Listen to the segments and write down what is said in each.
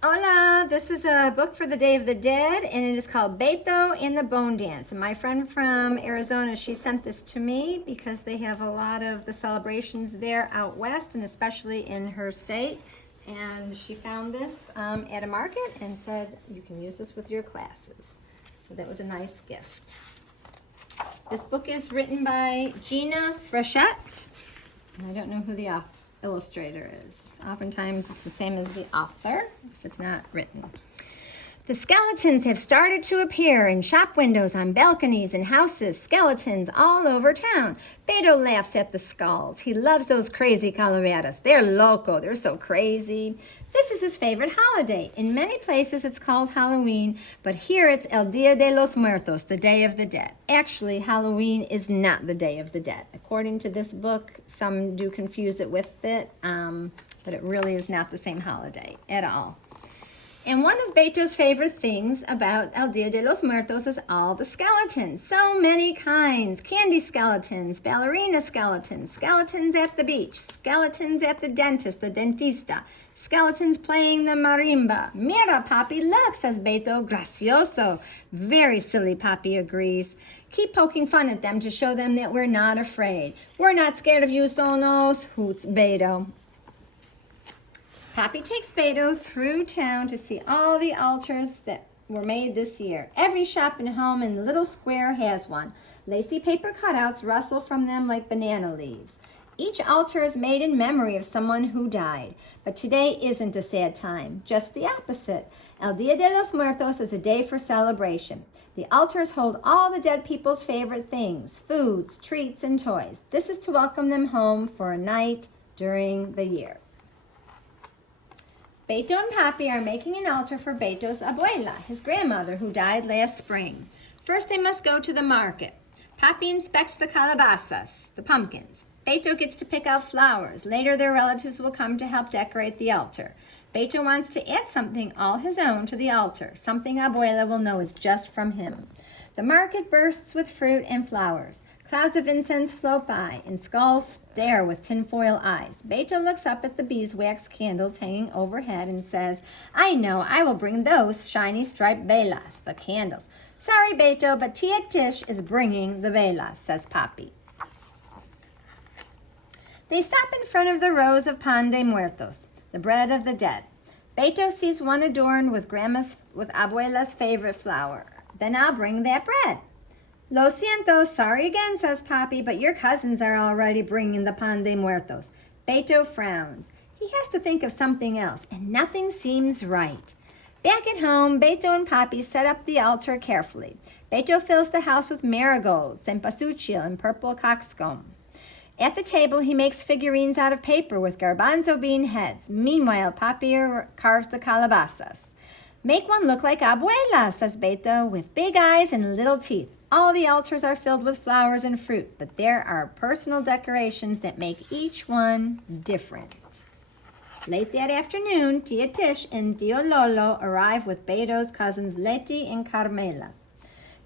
Hola, this is a book for the Day of the Dead, and it is called Beto and the Bone Dance. And my friend from Arizona, she sent this to me because they have a lot of the celebrations there out west, and especially in her state. And she found this at a market and said, you can use this with your classes. So that was a nice gift. This book is written by Gina Frechette. I don't know who the illustrator is. Oftentimes it's the same as the author if it's not written. The skeletons have started to appear in shop windows, on balconies, in houses, skeletons all over town. Beto laughs at the skulls. He loves those crazy calaveras. They're loco. They're so crazy. This is his favorite holiday. In many places it's called Halloween, but here it's El Dia de los Muertos, the Day of the Dead. Actually, Halloween is not the Day of the Dead. According to this book, some do confuse it with it, but it really is not the same holiday at all. And one of Beto's favorite things about El Dia de los Muertos is all the skeletons. So many kinds. Candy skeletons, ballerina skeletons, skeletons at the beach, skeletons at the dentist, the dentista, skeletons playing the marimba. Mira, Papi, look, says Beto. Gracioso. Very silly, Papi agrees. Keep poking fun at them to show them that we're not afraid. We're not scared of you, Sonos, hoots Beto. Papi takes Beto through town to see all the altars that were made this year. Every shop and home in the little square has one. Lacy paper cutouts rustle from them like banana leaves. Each altar is made in memory of someone who died. But today isn't a sad time, just the opposite. El Dia de los Muertos is a day for celebration. The altars hold all the dead people's favorite things, foods, treats, and toys. This is to welcome them home for a night during the year. Beto and Papi are making an altar for Beto's abuela, his grandmother, who died last spring. First, they must go to the market. Papi inspects the calabazas, the pumpkins. Beto gets to pick out flowers. Later, their relatives will come to help decorate the altar. Beto wants to add something all his own to the altar, something abuela will know is just from him. The market bursts with fruit and flowers. Clouds of incense float by, and skulls stare with tinfoil eyes. Beto looks up at the beeswax candles hanging overhead and says, I know, I will bring those shiny striped velas, the candles. Sorry, Beto, but Tia Tish is bringing the velas, says Papi. They stop in front of the rows of pan de muertos, the bread of the dead. Beto sees one adorned with abuela's favorite flower. Then I'll bring that bread. Lo siento, sorry again, says Papi, but your cousins are already bringing the pan de muertos. Beto frowns. He has to think of something else, and nothing seems right. Back at home, Beto and Papi set up the altar carefully. Beto fills the house with marigolds, cempasúchil, and purple cockscomb. At the table, he makes figurines out of paper with garbanzo bean heads. Meanwhile, Papi carves the calabazas. Make one look like abuela, says Beto, with big eyes and little teeth. All the altars are filled with flowers and fruit, but there are personal decorations that make each one different. Late that afternoon, Tia Tish and Tio Lolo arrive with Beto's cousins Leti and Carmela.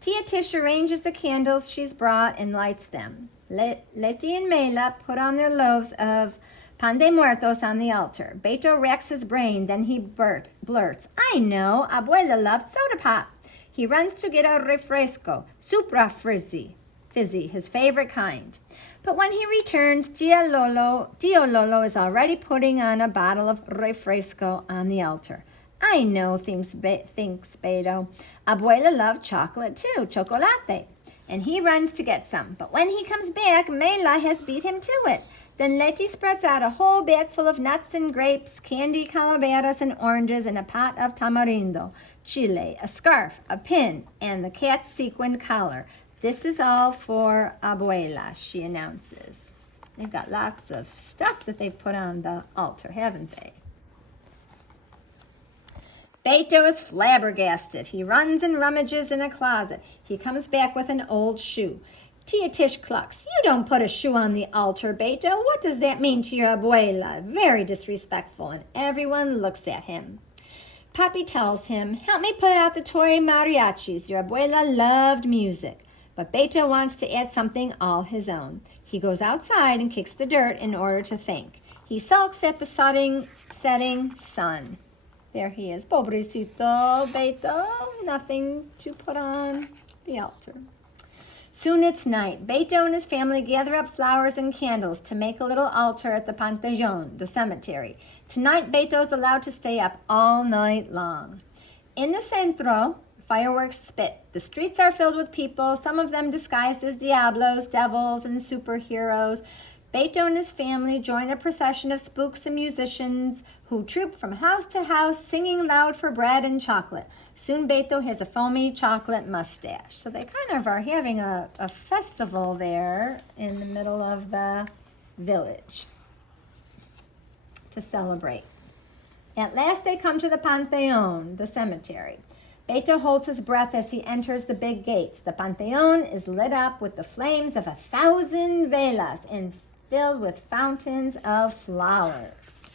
Tia Tish arranges the candles she's brought and lights them. Leti and Mela put on their loaves of pan de muertos on the altar. Beto racks his brain, then he blurts, I know, abuela loved soda pop. He runs to get a refresco, supra fizzy, his favorite kind. But when he returns, Tio Lolo is already putting on a bottle of refresco on the altar. I know, thinks Beto. Abuela loved chocolate too, chocolate. And he runs to get some. But when he comes back, Mela has beat him to it. Then Leti spreads out a whole bag full of nuts and grapes, candy calaveras and oranges, and a pot of tamarindo, chile, a scarf, a pin, and the cat's sequined collar. This is all for abuela, she announces. They've got lots of stuff that they've put on the altar, haven't they? Beto is flabbergasted. He runs and rummages in a closet. He comes back with an old shoe. Tia Tish clucks. You don't put a shoe on the altar, Beto. What does that mean to your abuela? Very disrespectful, and everyone looks at him. Papi tells him, help me put out the toy mariachis. Your abuela loved music. But Beto wants to add something all his own. He goes outside and kicks the dirt in order to think. He sulks at the setting sun. There he is. Pobrecito, Beto. Nothing to put on the altar. Soon it's night. Beto and his family gather up flowers and candles to make a little altar at the Panteón, the cemetery. Tonight, Beto's allowed to stay up all night long. In the centro, fireworks spit. The streets are filled with people, some of them disguised as diablos, devils, and superheroes. Beto and his family join a procession of spooks and musicians who troop from house to house, singing loud for bread and chocolate. Soon Beto has a foamy chocolate mustache. So they kind of are having a festival there in the middle of the village to celebrate. At last they come to the Panteón, the cemetery. Beto holds his breath as he enters the big gates. The Panteón is lit up with the flames of 1,000 velas and filled with fountains of flowers.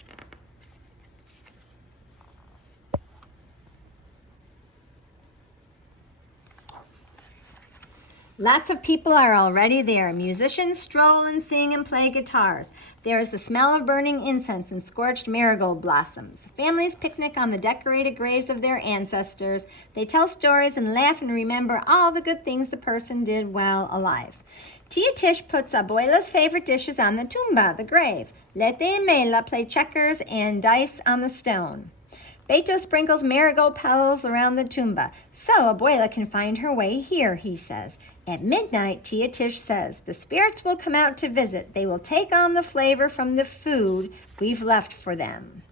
Lots of people are already there. Musicians stroll and sing and play guitars. There is the smell of burning incense and scorched marigold blossoms. Families picnic on the decorated graves of their ancestors. They tell stories and laugh and remember all the good things the person did while alive. Tia Tish puts Abuela's favorite dishes on the tumba, the grave. Lete and Mela play checkers and dice on the stone. Beto sprinkles marigold petals around the tumba, so Abuela can find her way here, he says. At midnight, Tia Tish says, the spirits will come out to visit. They will take on the flavor from the food we've left for them.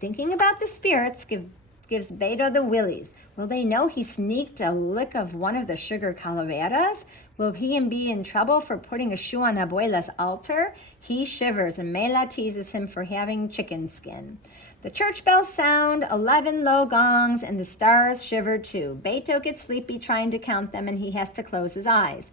Thinking about the spirits gives Beto the willies. Will they know he sneaked a lick of one of the sugar calaveras? Will he be in trouble for putting a shoe on Abuela's altar? He shivers and Mela teases him for having chicken skin. The church bells sound, 11 low gongs, and the stars shiver too. Beto gets sleepy trying to count them, and he has to close his eyes.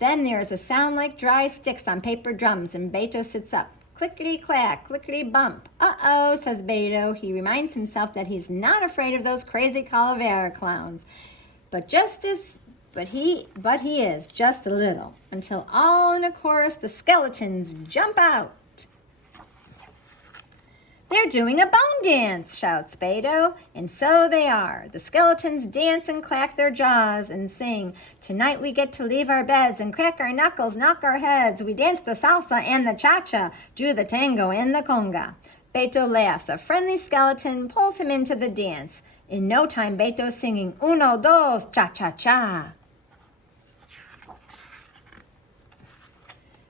Then there is a sound like dry sticks on paper drums, and Beto sits up. Clickety-clack, clickety-bump. Uh-oh, says Beto. He reminds himself that he's not afraid of those crazy calavera clowns. But he is, just a little, until all in a chorus the skeletons jump out. They're doing a bone dance, shouts Beto, and so they are. The skeletons dance and clack their jaws and sing, tonight we get to leave our beds and crack our knuckles, knock our heads. We dance the salsa and the cha-cha, do the tango and the conga. Beto laughs. A friendly skeleton pulls him into the dance. In no time, Beto's singing, uno, dos, cha-cha-cha.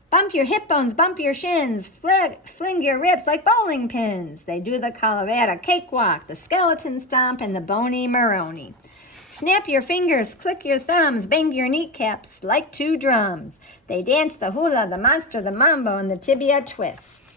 Bump your hip bones, bump your shins, fling your ribs like bowling pins. They do the calavera cakewalk, the skeleton stomp, and the bony maroni. Snap your fingers, click your thumbs, bang your kneecaps like two drums. They dance the hula, the monster, the mambo, and the tibia twist.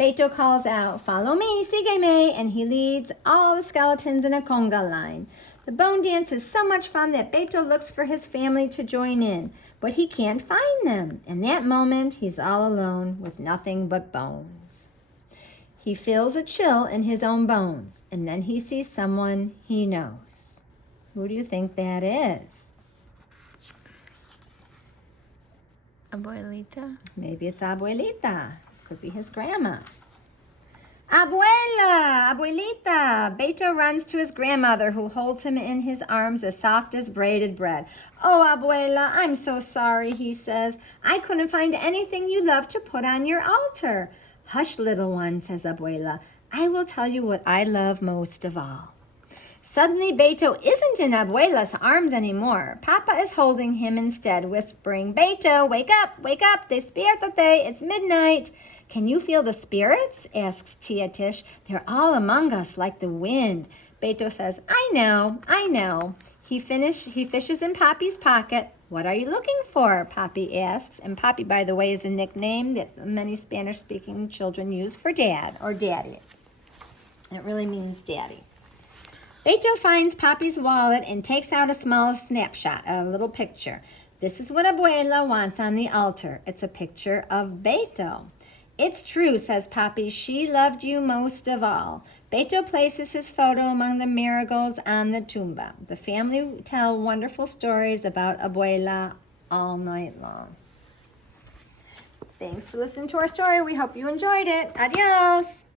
Beto calls out, follow me, sígueme, and he leads all the skeletons in a conga line. The bone dance is so much fun that Beto looks for his family to join in, but he can't find them. In that moment, he's all alone with nothing but bones. He feels a chill in his own bones, and then he sees someone he knows. Who do you think that is? Abuelita? Maybe it's Abuelita. Could be his grandma. Abuela! Abuelita! Beto runs to his grandmother, who holds him in his arms as soft as braided bread. Oh, Abuela, I'm so sorry, he says. I couldn't find anything you love to put on your altar. Hush, little one, says Abuela. I will tell you what I love most of all. Suddenly, Beto isn't in Abuela's arms anymore. Papa is holding him instead, whispering, Beto, wake up, despiértate, it's midnight. Can you feel the spirits? Asks Tia Tish. They're all among us like the wind. Beto says, I know. He fishes in Papi's pocket. What are you looking for? Papi asks. And Papi, by the way, is a nickname that many Spanish-speaking children use for dad or daddy. It really means daddy. Beto finds Papi's wallet and takes out a small snapshot, a little picture. This is what Abuela wants on the altar. It's a picture of Beto. It's true, says Papi. She loved you most of all. Beto places his photo among the marigolds on the tumba. The family tell wonderful stories about Abuela all night long. Thanks for listening to our story. We hope you enjoyed it. Adios.